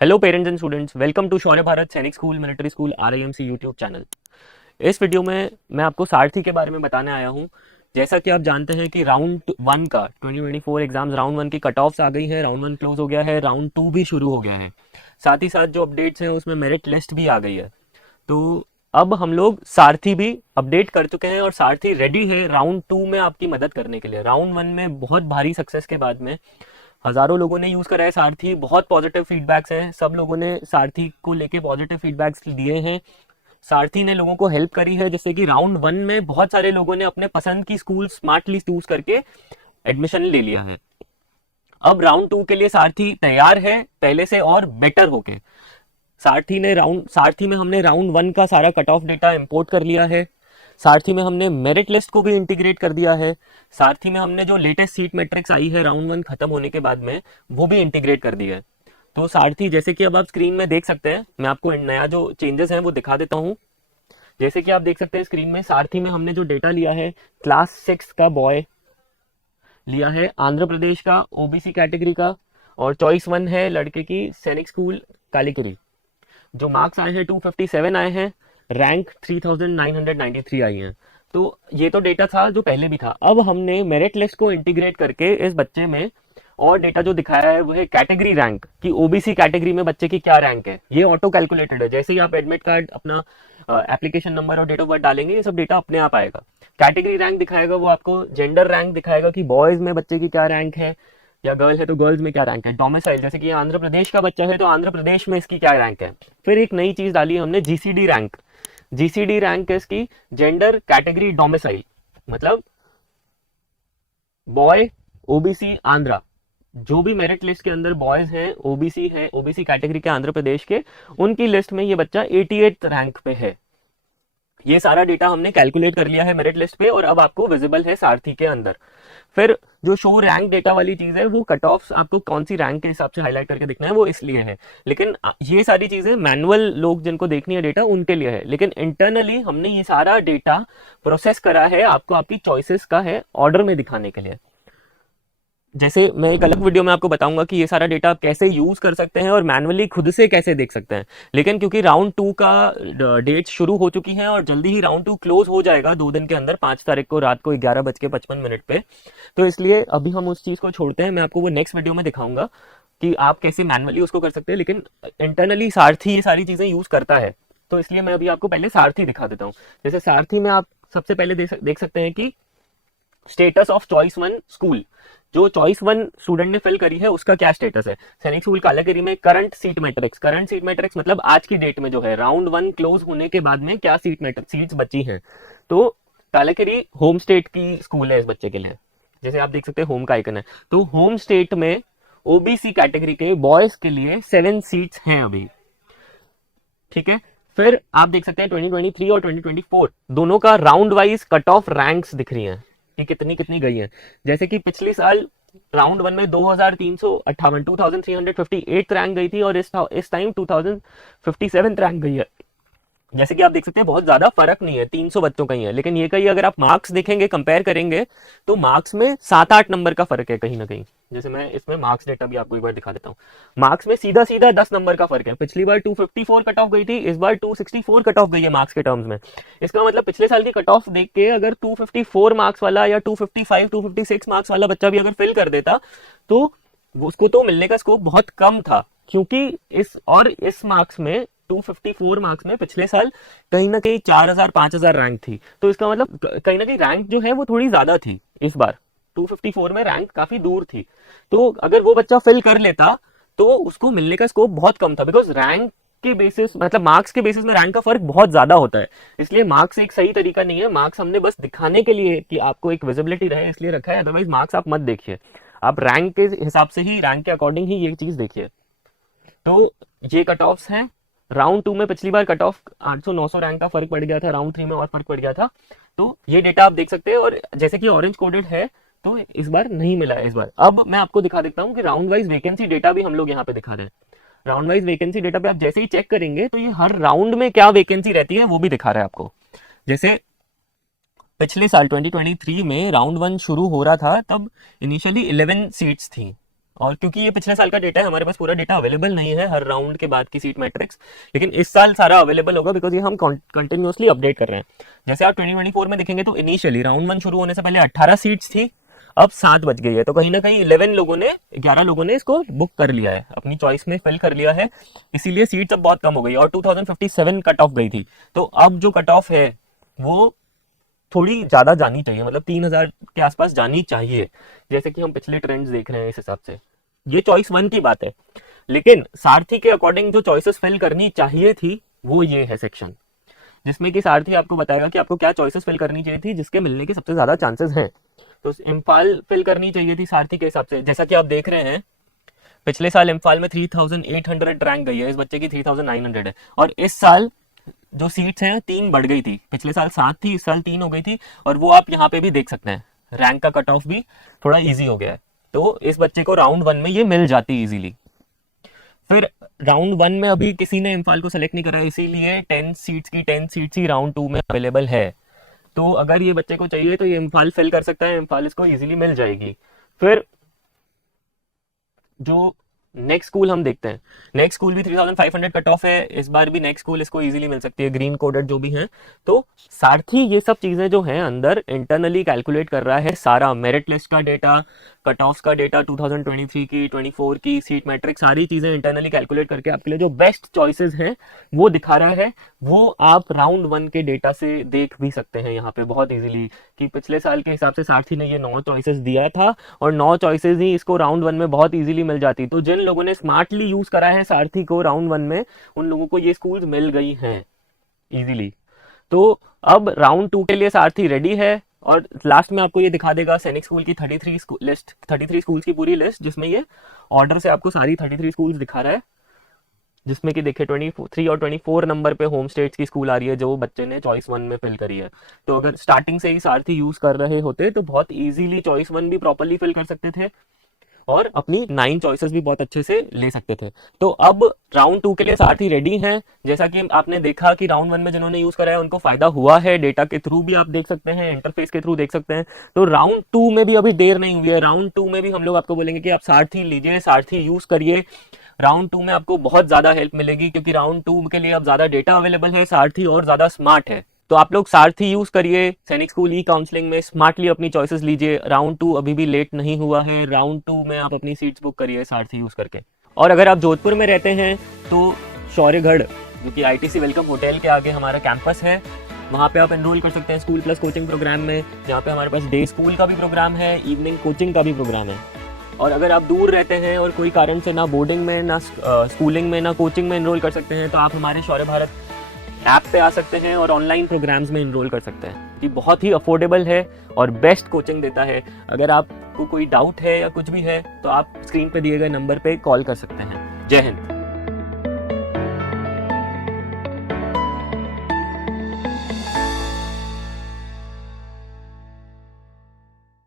Hello parents and students, welcome to Shaurya Bharat Sainik school military school RIMC YouTube channel. इस video में मैं आपको सारथी के बारे में बताने आया हूं। जैसा कि आप जानते हैं कि राउंड वन का 2024 एग्जाम्स राउंड वन की कट ऑफ्स आ गई है। राउंड वन क्लोज हो गया है, राउंड टू भी शुरू हो गया है। साथ ही साथ जो अपडेट्स हैं उसमें मेरिट लिस्ट भी आ गई है। तो अब हम लोग सारथी भी अपडेट कर चुके हैं और सारथी रेडी है राउंड टू में आपकी मदद करने के लिए। राउंड वन में बहुत भारी सक्सेस के बाद में हजारों लोगों ने यूज करा है सारथी, बहुत पॉजिटिव फीडबैक्स हैं, सब लोगों ने सारथी को लेके पॉजिटिव फीडबैक्स दिए हैं। सारथी ने लोगों को हेल्प करी है, जैसे कि राउंड वन में बहुत सारे लोगों ने अपने पसंद की स्कूल स्मार्टली चूज करके एडमिशन ले लिया है। अब राउंड टू के लिए सारथी तैयार है पहले से और बेटर होके। सारथी में हमने राउंड वन का सारा कट ऑफ डेटा इंपोर्ट कर लिया है। सारथी में हमने मेरिट लिस्ट को भी इंटीग्रेट कर दिया है। सारथी में हमने जो लेटेस्ट सीट मैट्रिक्स आई है राउंड वन खत्म होने के बाद में वो भी इंटीग्रेट कर दिया है। तो सारथी जैसे कि अब आप स्क्रीन में देख सकते हैं, मैं आपको नया जो चेंजेस हैं वो दिखा देता हूँ। जैसे कि आप देख सकते हैं स्क्रीन में, सारथी में हमने जो डेटा लिया है, क्लास 6 का बॉय लिया है, आंध्र प्रदेश का OBC कैटेगरी का, और चॉइस 1 है लड़के की सैनिक स्कूल कालीकिरी। जो मार्क्स आए हैं 257 आए हैं, रैंक 3993 आई हैं। तो ये तो डेटा था जो पहले भी था। अब हमने मेरिट लिस्ट को इंटीग्रेट करके इस बच्चे में और डेटा जो दिखाया है वो है कैटेगरी रैंक कि OBC कैटेगरी में बच्चे की क्या रैंक है। ये ऑटो कैलकुलेटेड है, जैसे ही आप एडमिट कार्ड अपना एप्लीकेशन नंबर और डेट ऑफ बर्थ डालेंगे ये सब डेटा अपने आप आएगा। कैटेगरी रैंक दिखाएगा, वो आपको जेंडर रैंक दिखाएगा कि बॉयज में बच्चे की क्या रैंक है, या गर्ल है तो गर्ल्स में क्या रैंक है। डोमिसाइल, जैसे कि आंध्र प्रदेश का बच्चा है तो आंध्र प्रदेश में इसकी क्या रैंक है। फिर एक नई चीज डाली हमने, GCD रैंक। GCD रैंक है इसकी जेंडर कैटेगरी डोमिसाइल, मतलब बॉय OBC आंध्रा, जो भी मेरिट लिस्ट के अंदर बॉयज हैं, OBC है, OBC कैटेगरी के आंध्र प्रदेश के, उनकी लिस्ट में ये बच्चा 88 रैंक पे है। ये सारा डेटा हमने कैलकुलेट कर लिया है मेरिट लिस्ट पे और अब आपको विजिबल है सारथी के अंदर। फिर जो शो रैंक डेटा वाली चीज है वो कट ऑफ आपको कौन सी रैंक के हिसाब से हाईलाइट करके दिखना है वो इसलिए है, लेकिन ये सारी चीजें मैनुअल लोग जिनको देखनी है डेटा उनके लिए है। लेकिन इंटरनली हमने ये सारा डेटा प्रोसेस करा है आपको आपकी चॉइसेस का है ऑर्डर में दिखाने के लिए। जैसे मैं एक अलग वीडियो में आपको बताऊंगा कि ये सारा डेटा आप कैसे यूज कर सकते हैं और मैनुअली खुद से कैसे देख सकते हैं। लेकिन क्योंकि राउंड टू का डेट शुरू हो चुकी है और जल्दी ही राउंड टू क्लोज हो जाएगा 2 दिन के अंदर, 5 तारीख को रात को 11:55 पे, तो इसलिए अभी हम उस चीज को छोड़ते हैं। मैं आपको वो नेक्स्ट वीडियो में दिखाऊंगा कि आप कैसे मैनुअली उसको कर सकते हैं। लेकिन इंटरनली सारथी ये सारी चीजें यूज करता है, तो इसलिए मैं अभी आपको पहले सारथी दिखा देता हूँ। जैसे सारथी में आप सबसे पहले देख सकते हैं कि स्टेटस ऑफ चॉइस 1 स्कूल, जो चॉइस 1 स्टूडेंट ने फिल करी है उसका क्या स्टेटस है। सैनिक स्कूल कालागिरी में करंट सीट मैट्रिक्स मतलब आज की डेट में जो है राउंड 1 क्लोज होने के बाद में क्या सीट्स बची हैं। तो कालागिरी होम स्टेट की स्कूल है इस बच्चे के लिए, जैसे आप देख सकते हैं होम का आइकन है। तो होम स्टेट में OBC कैटेगरी के बॉयज के लिए 7 सीट्स हैं अभी, ठीक है। फिर आप देख सकते हैं 2023 और 2024 दोनों का round wise cut off ranks दिख रही हैं कि कितनी कितनी गई है। जैसे कि पिछले साल राउंड वन में 2358 रैंक गई थी और इस टाइम 2057 रैंक गई है। जैसे कि आप देख सकते हैं बहुत ज्यादा फर्क नहीं है, 300 बच्चों का ही है। लेकिन ये कहीं अगर आप मार्क्स देखेंगे, कंपेयर करेंगे, तो मार्क्स में 7-8 नंबर का फर्क है कहीं ना कहीं। जैसे मैं इसमें मार्क्स डेटा भी आपको एक बार दिखा देता हूँ। मार्क्स में सीधा सीधा 10 नंबर का फर्क है। पिछली बार 254 कट ऑफ गई थी, इस बार 264 कट ऑफ गई है मार्क्स के टर्म्स में। इसका मतलब पिछले साल की कट ऑफ देख के अगर 254 मार्क्स वाला या 255 256 मार्क्स वाला बच्चा भी अगर फिल कर देता तो उसको तो मिलने का स्कोप बहुत कम था, क्योंकि इस मार्क्स में 254 मार्क्स में पिछले साल कहीं ना कहीं 4000-5000 रैंक थी। तो इसका मतलब कहीं ना कहीं रैंक जो है वो थोड़ी ज्यादा थी। इस बार 254 में रैंक काफी दूर थी, तो अगर वो बच्चा फिल कर लेता तो उसको मिलने का स्कोप बहुत कम था, बिकॉज रैंक के बेसिस मतलब मार्क्स के बेसिस में रैंक का फर्क बहुत ज्यादा होता है। इसलिए मार्क्स एक सही तरीका नहीं है। मार्क्स हमने बस दिखाने के लिए कि आपको एक विजिबिलिटी रहे इसलिए रखा है, अदरवाइज मार्क्स आप मत देखिए। आप रैंक के हिसाब से ही, रैंक के अकॉर्डिंग ही ये चीज देखिए। तो ये कट ऑफ्स हैं राउंड टू में। पिछली बार कट ऑफ 800-900 रैंक का फर्क पड़ गया था, राउंड थ्री में और फर्क पड़ गया था। तो ये डेटा आप देख सकते हैं, और जैसे कि ऑरेंज कोडेड है तो इस बार नहीं मिला है इस बार। अब मैं आपको दिखा देता हूँ कि राउंड वाइज वैकेंसी डेटा भी हम लोग यहाँ पे दिखा रहे हैं। राउंड वाइज वैकेंसी डेटा पे आप जैसे ही चेक करेंगे तो ये हर राउंड में क्या वैकेंसी रहती है वो भी दिखा रहा है आपको। जैसे पिछले साल 2023 में राउंड 1 शुरू हो रहा था तब इनिशियली 11 सीट्स थी और क्योंकि ये पिछले साल का डेटा है, हमारे पास पूरा डेटा अवेलेबल नहीं है हर राउंड के बाद की सीट मैट्रिक्स, लेकिन इस साल सारा अवेलेबल होगा बिकॉज ये हम कंटिन्यूसली अपडेट कर रहे हैं। जैसे आप 2024 में देखेंगे तो इनिशियली राउंड 1 शुरू होने से पहले 18 सीट्स थी, अब 7 बच गई है। तो कहीं ना कहीं 11 लोगों ने इसको बुक कर लिया है, अपनी चॉइस में फिल कर लिया है, इसीलिए सीट्स अब बहुत कम हो गई और 2057 कट ऑफ गई थी। तो अब जो कट ऑफ है वो थोड़ी ज्यादा जानी चाहिए, मतलब 3000 के आसपास जानी चाहिए, जैसे कि हम पिछले ट्रेंड्स देख रहे हैं। इस हिसाब से ये चॉइस 1 की बात है, लेकिन सारथी के अकॉर्डिंग जो चॉइसेस फिल करनी चाहिए थी वो ये है सेक्शन, जिसमें कि सारथी आपको बताएगा कि आपको क्या चॉइसेस फिल करनी चाहिए थी जिसके मिलने के सबसे ज्यादा चांसेस हैं। तो इम्फाल फिल करनी चाहिए थी सारथी के हिसाब से। जैसा कि आप देख रहे हैं पिछले साल इम्फाल में 3800 रैंक गई है, इस बच्चे की 3900 है, और इस साल जो सीट्स हैं 3 बढ़ गई थी। पिछले साल 7 थी, इस साल 3 हो गई थी, और वो आप यहाँ पे भी देख सकते हैं, रैंक का कट ऑफ भी थोड़ा इजी हो गया है। तो इस बच्चे को राउंड 1 में ये मिल जाती इजीली। फिर राउंड 1 में अभी किसी ने इम्फाल को सेलेक्ट नहीं करा, इसीलिए 10 सीट्स ही राउंड 2 में अवेलेबल है। तो अगर ये बच्चे को चाहिए तो ये इम्फाल फिल कर सकता है, इम्फाल इसको इजीली मिल जाएगी। फिर जो नेक्स्ट स्कूल हम देखते हैं, नेक्स्ट स्कूल भी 3500 कट ऑफ है, इस बार भी नेक्स्ट स्कूल इसको इजीली मिल सकती है, ग्रीन कोडेड जो भी हैं। तो सारथी ये सब चीजें जो हैं अंदर इंटरनली कैलकुलेट कर रहा है, सारा मेरिट लिस्ट का डेटा, कट ऑफ का डेटा, 2023 की 24 की सीट मैट्रिक, सारी चीजें इंटरनली कैलकुलेट करके आपके लिए जो बेस्ट चॉइसेस हैं वो दिखा रहा है। वो आप राउंड 1 के डेटा से देख भी सकते हैं यहाँ पे बहुत इजीली, कि पिछले साल के हिसाब से सारथी ने ये 9 चॉइसेस दिया था और 9 चॉइसेस ही इसको राउंड 1 में बहुत इजीली मिल जाती। तो जिन लोगों ने स्मार्टली यूज करा है सारथी को राउंड 1 में, उन लोगों को ये स्कूल्स मिल गई हैं इजीली। तो अब राउंड 2 के लिए सारथी रेडी है, और लास्ट में आपको ये दिखा देगा सैनिक स्कूल की 33 स्कूल्स की पूरी लिस्ट, जिसमें ये ऑर्डर से आपको सारी 33 स्कूल्स दिखा रहा है, जिसमें कि देखिए 23 और 24 नंबर पे होम स्टेट्स की स्कूल आ रही है जो बच्चे ने चॉइस 1 में फिल करी है। तो अगर स्टार्टिंग से ही सारथी यूज कर रहे होते तो बहुत इजीली चॉइस 1 भी प्रॉपरली फिल कर सकते थे और अपनी 9 चॉइसेस भी बहुत अच्छे से ले सकते थे। तो अब राउंड 2 के लिए सारथी रेडी हैं। जैसा कि आपने देखा कि राउंड 1 में जिन्होंने यूज करा है उनको फायदा हुआ है, डेटा के थ्रू भी आप देख सकते हैं, इंटरफेस के थ्रू देख सकते हैं। तो राउंड 2 में भी अभी देर नहीं हुई है, राउंड 2 में भी हम लोग आपको बोलेंगे कि आप सारथी लीजिए, सारथी यूज करिए। राउंड 2 में आपको बहुत ज्यादा हेल्प मिलेगी, क्योंकि राउंड 2 के लिए अब ज्यादा डेटा अवेलेबल है, सारथी और ज्यादा स्मार्ट है। तो आप लोग सारथी यूज करिए, सैनिक स्कूल ई काउंसलिंग में स्मार्टली अपनी चॉइसेस लीजिए। राउंड 2 अभी भी लेट नहीं हुआ है, राउंड 2 में आप अपनी सीट्स बुक करिए सारथी यूज करके। और अगर आप जोधपुर में रहते हैं तो शौर्यगढ़, जो कि ITC वेलकम होटल के आगे हमारा कैंपस है, वहाँ पे आप एनरोल कर सकते हैं स्कूल प्लस कोचिंग प्रोग्राम में, जहाँ पे हमारे पास डे स्कूल का भी प्रोग्राम है, इवनिंग कोचिंग का भी प्रोग्राम है। और अगर आप दूर रहते हैं और कोई कारण से ना बोर्डिंग में, ना स्कूलिंग में, ना कोचिंग में एनरोल कर सकते हैं, तो आप हमारे शौर्य भारत ऐप पे आ सकते हैं और ऑनलाइन प्रोग्राम्स में एनरोल कर सकते हैं। ये बहुत ही अफोर्डेबल है और बेस्ट कोचिंग देता है। अगर आपको कोई डाउट है या कुछ भी है तो आप स्क्रीन पे दिए गए नंबर पे कॉल कर सकते हैं। जय हिंद।